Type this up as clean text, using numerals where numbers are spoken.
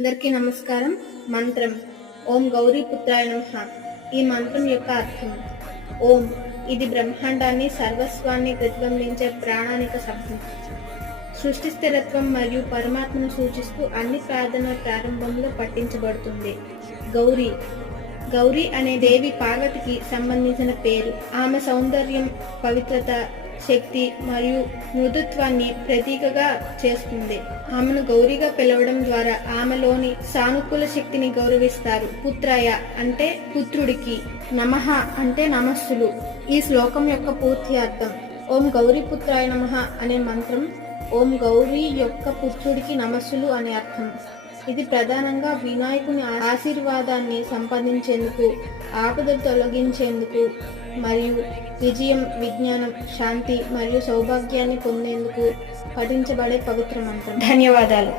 అందరికీ నమస్కారం. మంత్రం ఓం గౌరీపుత్రాయ నమః. ఈ మంత్రం యొక్క అర్థం ఓం. ఇది బ్రహ్మాండాన్ని, సర్వస్వాన్ని ప్రతిబింబించే ప్రాణానిక శబ్దం. సృష్టి స్థిరత్వం మరియు పరమాత్మను సూచిస్తూ అన్ని ప్రార్థనల ప్రారంభంలో పఠించబడుతుంది. గౌరీ గౌరీ అనే దేవి పార్వతికి సంబంధించిన పేరు. ఆమె సౌందర్యం, పవిత్రత, శక్తి మరియు మృదుత్వాన్ని ప్రతీకగా చేస్తుంది. ఆమెను గౌరీగా పిలవడం ద్వారా ఆమెలోని సానుకూల శక్తిని గౌరవిస్తారు. పుత్రాయ అంటే పుత్రుడికి, నమః అంటే నమస్సులు. ఈ శ్లోకం యొక్క పూర్తి అర్థం ఓం గౌరీపుత్రాయ నమః అనే మంత్రం ఓం గౌరీ యొక్క పుత్రుడికి నమస్సులు అనే అర్థం. ఇది ప్రధానంగా వినాయకుని ఆశీర్వాదాన్ని సంపాదించేందుకు, ఆపదలు తొలగించేందుకు మరియు విజయం, విజ్ఞానం, శాంతి మరియు సౌభాగ్యాన్ని పొందేందుకు పఠించబడే పవిత్ర మంత్రం. ధన్యవాదాలు.